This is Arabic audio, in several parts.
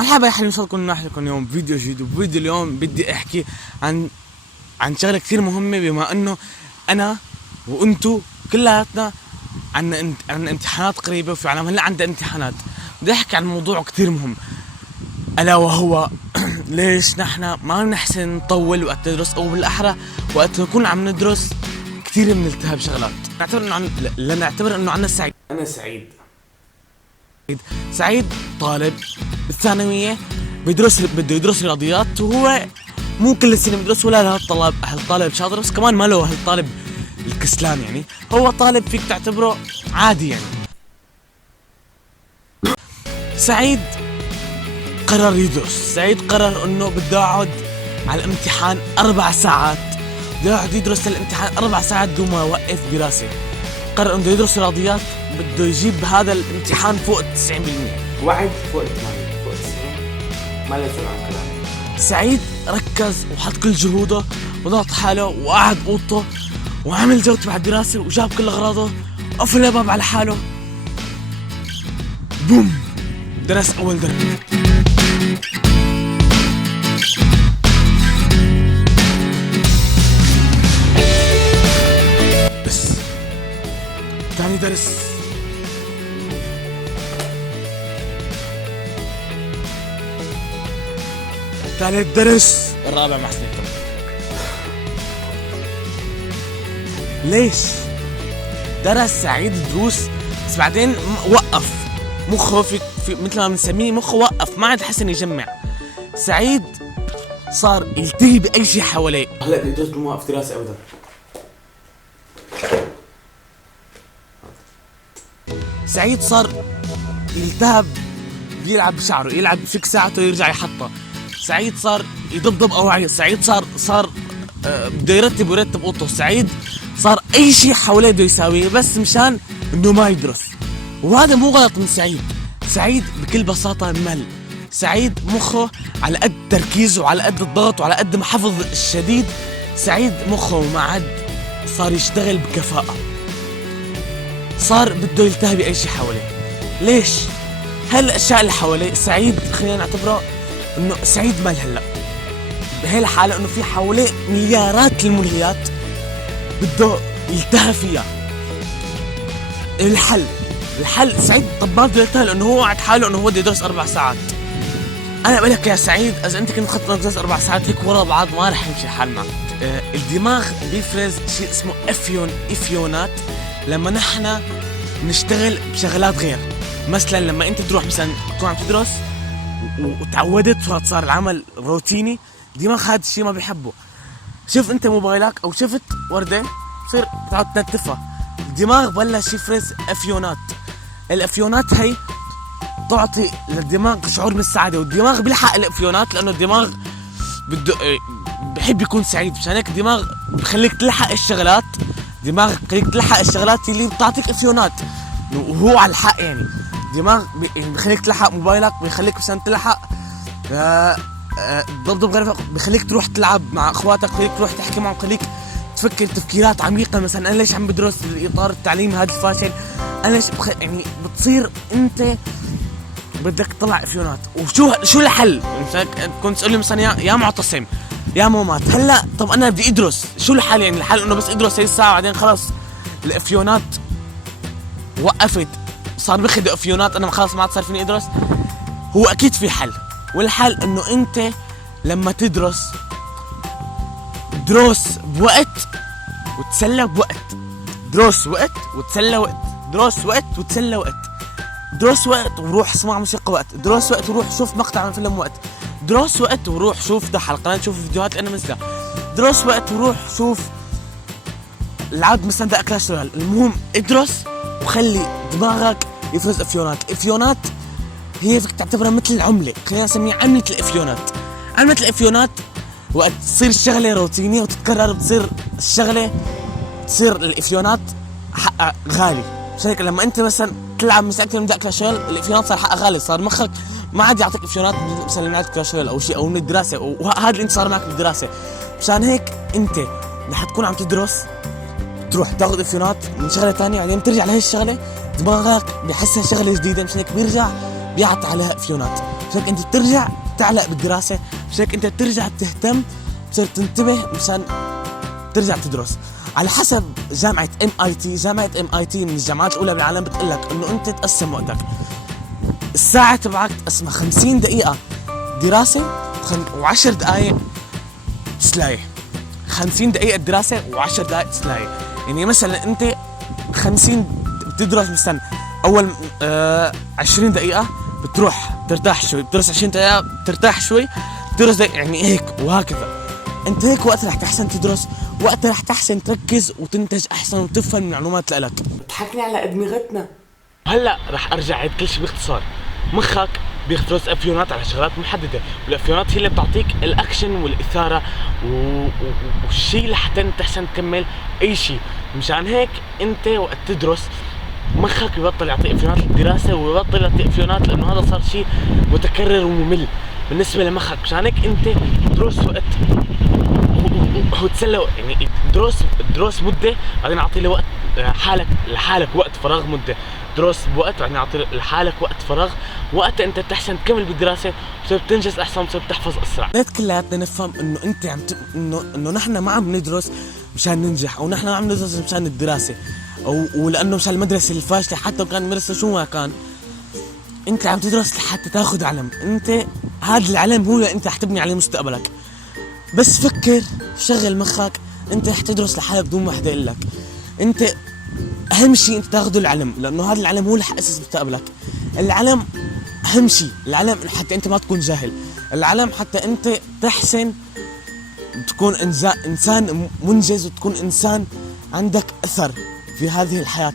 مرحبا يا حلوين، ان شاء الله نكون لكم اليوم فيديو جديد. وفيديو اليوم بدي احكي عن شغله كثير مهمه، بما انه انا وانتو كلياتنا عن امتحانات قريبه، وفي عالم هلا عندها امتحانات. بدي احكي عن موضوع كثير مهم، الا وهو ليش نحن ما بنحسن نطول وقت ندرس، او بالاحرى وقت نكون عم ندرس كثير بنلتهب شغلات. نعتبر انه عنا سعيد. انا سعيد طالب بالثانويه بده يدرس رياضيات، وهو مو كل السنه بيدرس، ولا هالطالب شاطر، بس كمان ما له هالطالب الكسلان. يعني هو طالب فيك تعتبره عادي. يعني سعيد قرر يدرس. سعيد قرر انه بده يقعد على الامتحان 4 ساعات، بده يقعد يدرس الامتحان 4 ساعات دون ما يوقف دراسه. قرر انه يدرس رياضيات، بده يجيب بهذا الامتحان فوق 90%، وعد فوق 80 فوق 90، ما لا يسأل عن كلام. سعيد ركز وحط كل جهوده وضغط حاله وقعد بأوضته وعمل جو تبع الدراسه، وجاب كل اغراضه وقفل الباب على حاله. بوم، درس اول درجه. بس ثاني درس، ثالث درس، الرابع مع سنتكم. ليش؟ درس سعيد دروس، بس بعدين وقف مخه في مثل ما بنسميه، مخه وقف، ما عاد حسن يجمع. سعيد صار يلتهي بأي شيء حواليه. هلا بدي ادرس مو واقف دراسة ابدا. سعيد صار يلتهب، يلعب بشعره، يلعب فيك ساعته يرجع يحطها. سعيد صار يضبضب أواعيه. سعيد صار بده يرتب اوضته. سعيد صار اي شيء حواليه بده يساويه بس مشان انه ما يدرس. وهذا مو غلط من سعيد. سعيد بكل بساطة مل. سعيد مخه على قد تركيزه وعلى قد الضغط وعلى قد ما حفظ الشديد، سعيد مخه ما عاد صار يشتغل بكفاءة، صار بده يلتهي بأي شيء حواليه. ليش؟ هالاشياء اللي حواليه سعيد، خلينا نعتبره انه سعيد مال هلا بهي الحالة، انه في حواليه مليارات الملهيات بده يلتهى فيها. الحل سعيد طب ما بده يلتهى لانه هو وعد حاله انه هو بده يدرس 4 ساعات. انا بقول لك يا سعيد، اذا انت كنت خطط تدرس 4 ساعات هيك ورا بعض ما رح يمشي الحال معك. الدماغ بيفرز شيء اسمه افيونات لما نحن نشتغل بشغلات غير. مثلا لما انت تروح مثلا تكون عم تدرس وتعودت صار العمل روتيني، دماغ هذا الشيء ما بيحبه. شوف انت موبايلك او شفت ورده بصير تقعد تنتفها، الدماغ بلش يفرز افيونات. الافيونات هي تعطي للدماغ شعور بالسعاده، والدماغ بيلحق الافيونات لانه الدماغ بده بحب يكون سعيد. مشان هيك الدماغ بخليك تلحق الشغلات، اللي بتعطيك افيونات، وهو على الحق. يعني الدماغ بخليك تلحق موبايلك، بيخليك مثلا تلحق ضبضب غرفك، بخليك تروح تلعب مع اخواتك، بخليك تروح تحكي معهم، بخليك تفكر تفكيرات عميقه. مثلا انا ليش عم بدرس الاطار التعليمي هذا الفاشل؟ انا ليش يعني بتصير انت بدك تطلع افيونات. شو الحل؟ مثلا كنت تقول لي مثلا يا معتصم يا مومات، هلا طب انا بدي ادرس، شو الحل؟ يعني الحل انه بس ادرس هي الساعه بعدين خلاص الافيونات وقفت، صار بخدي افيونات، انا خلاص ما عاد صار فيني ادرس. هو اكيد في حل، والحل انه انت لما تدرس دروس بوقت وتسلى بوقت. دروس وقت وتسلى وقت، دروس وقت وتسلى وقت، دروس وقت وروح اسمع موسيقى وقت، دروس وقت وروح شوف مقطع من فيلم وقت، دروس وقت وروح شوف دح على القناة شوف فيديوهات انا منزلها، دروس وقت وروح شوف العاب مثلا ذا كلاش رويال. المهم ادرس وخلي دماغك يفرز افيونات هي فيك تعتبرها مثل العملة، خلينا نسميها عملة الافيونات. عملة الافيونات وقت تصير الشغلة روتينية وتتكرر، تصير الافيونات حقها غالي. مشان هيك لما انت مثلا تلعب مثلا اكثر من ذا كلاش رويال، الافيونات صار حقها غالي، صار مخك ما عاد يعطيك افيونات مثلا من كلاش رويال او شيء، او من الدراسة، وهذا اللي انت صار معك بالدراسة. مشان هيك انت رح تكون عم تدرس تروح تاخذ افيونات من شغله ثانيه، بعدين ترجع لهي الشغله دماغك بحسها شغله جديده، مشان هيك بيرجع بيعطي عليها افيونات. مشان انت بترجع تعلق بالدراسه، مشان انت بترجع تهتم، بتصير تنتبه مشان ترجع تدرس. على حسب جامعه MIT، جامعه MIT من الجامعات الاولى بالعالم بتقول لك انه انت تقسم وقتك، الساعه تبعك تقسمها 50 دقيقه دراسه و10 دقائق تسلايه. 50 دقيقه دراسه و10 دقائق تسلايه. يعني مثلا انت 50 بتدرس مثلا اول 20 دقيقه بتروح ترتاح شوي، بتدرس 20 دقيقه بترتاح شوي، بتدرس دقيقة، يعني هيك وهكذا. انت هيك وقت رح تحسن تدرس، وقت رح تحسن تركز وتنتج احسن وتفهم المعلومات لك. بتحكني على ادمغتنا. هلا رح ارجع عيد كل شيء باختصار. مخك بيخترس افيونات على شغلات محدده، والافيونات هي اللي بتعطيك الاكشن والاثاره والشيء لحتى تحسن تكمل اي شيء. مشان هيك انت وقت تدرس مخك ببطل يعطي افيونات للدراسه ويبطل يعطي افيونات، لانه هذا صار شيء متكرر وممل بالنسبه لمخك. مشان هيك انت دروس وقت وتسلى، يعني دروس مده بعدين اعطي له وقت لحالك وقت فراغ مده، دروس بوقت بعدين اعطي لحالك وقت فراغ، وقت انت بتحسن تكمل بالدراسه وتصير تنجز احسن وتصير تحفظ اسرع. ليت كلياتنا نفهم انه انت انه نحن ما عم ندرس مشان ننجح، او نحن ما عم ندرس مشان الدراسه، ولانه مشان المدرسه الفاشله، حتى لو كان المدرسه شو ما كان، انت عم تدرس لحتى تاخذ علم. انت هذا العلم هو اللي انت رح تبني عليه مستقبلك. بس فكر، شغل مخك، انت رح تدرس لحالك بدون ما حدا يقول لك. انت اهم شيء انت تاخذه العلم، لانه هذا العلم هو اللي حيأسس مستقبلك. العلم اهم شيء، العلم حتى انت ما تكون جاهل، العلم حتى انت تحسن تكون انسان منجز، وتكون انسان عندك اثر في هذه الحياة.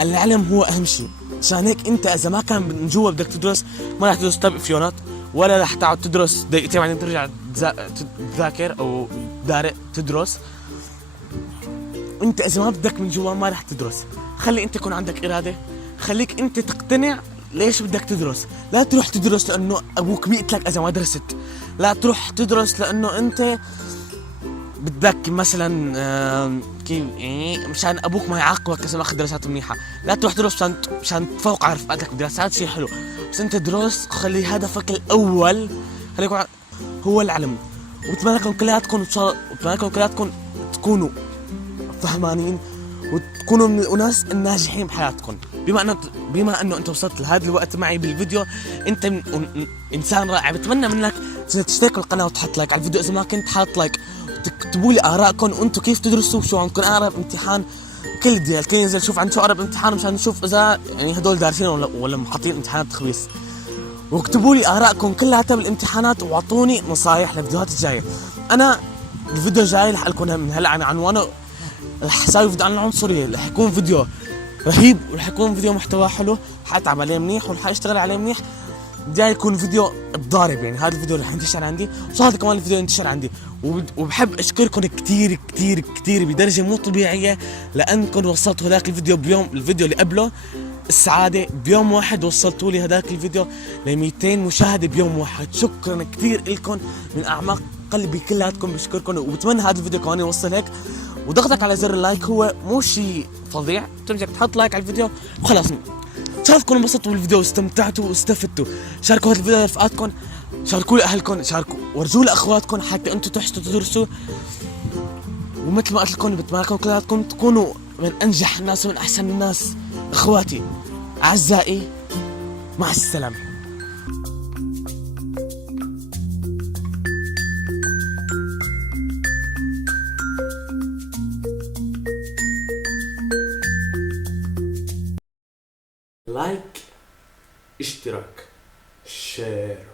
العلم هو اهم شيء. عشان هيك انت اذا ما كان من جوا بدك تدرس، ما رح تدرس كتاب افيونات، ولا رح تقعد تدرس دقيقتين بعدين ترجع تذاكر او تدرس. انت اذا ما بدك من جوا ما رح تدرس. خلي انت يكون عندك اراده، خليك انت تقتنع ليش بدك تدرس. لا تروح تدرس لانه ابوك بيقتلك اذا ما درست، لا تروح تدرس لانه انت بدك مثلا كيف يعني مشان ابوك ما يعاقبك اذا ما اخذ دراسات منيحه. لا تروح تدرس مشان تفوق على رفقاتك بالدراسات، شيء حلو، بس انت دروس خلي هدفك الاول خليك هو العلم. وبتمنى لكم كلياتكم تكونوا فهمانين، وتكونوا من الناس الناجحين بحياتكم. بما انه انت وصلت لهذا الوقت معي بالفيديو، انت انسان رائع. بتمنى منك تشترك القناه وتحط لايك على الفيديو اذا ما كنت حاط لايك، تكتبوا لي ارائكم وانتم كيف تدرسوا، شو عندكم اقرب امتحان. كل ينزل شوف عن شو اقرب امتحان مشان نشوف اذا يعني هدول دارسين ولا محاطين امتحانات تخبيص. واكتبوا لي ارائكم كلها بالامتحانات، واعطوني نصايح للفيديوهات الجايه. انا الفيديو الجاي رح لكم من هلا عن عنوانه، رح اسوي فيديو عن العنصريه، رح يكون فيديو رهيب، ورح يكون فيديو محتوى حلو، حاتعب عليه منيح ورح اشتغل عليه منيح. جاي يكون فيديو بضارب، يعني هذا الفيديو رح ينتشر عندي، وهذا كمان الفيديو ينتشر عندي. وبحب اشكركم كتير كتير كتير بدرجه مو طبيعيه، لانكم وصلتوا هذاك الفيديو الفيديو اللي قبله السعاده بيوم واحد، وصلتوا لي هذاك الفيديو ل 200 مشاهده بيوم واحد. شكرا كتير لكم من اعماق قلبي، كلياتكم بشكركم. وبتمنى هذا الفيديو كمان يوصل هيك، وضغطك على زر اللايك هو مو شيء فظيع، ترجع تحط لايك على الفيديو وخلاص. شاركوا انبسطوا بالفيديو واستمتعتوا واستفدتوا. شاركوا هذا الفيديو لرفقاتكم، شاركوا لاهلكم، شاركوا ورجوا لاخواتكم حتى انتم تحسوا تدرسوا. ومثل ما قلت لكم بتمنى لكم كلياتكم تكونوا من انجح الناس ومن احسن الناس. اخواتي اعزائي، مع السلامه. لايك، اشتراك، شير.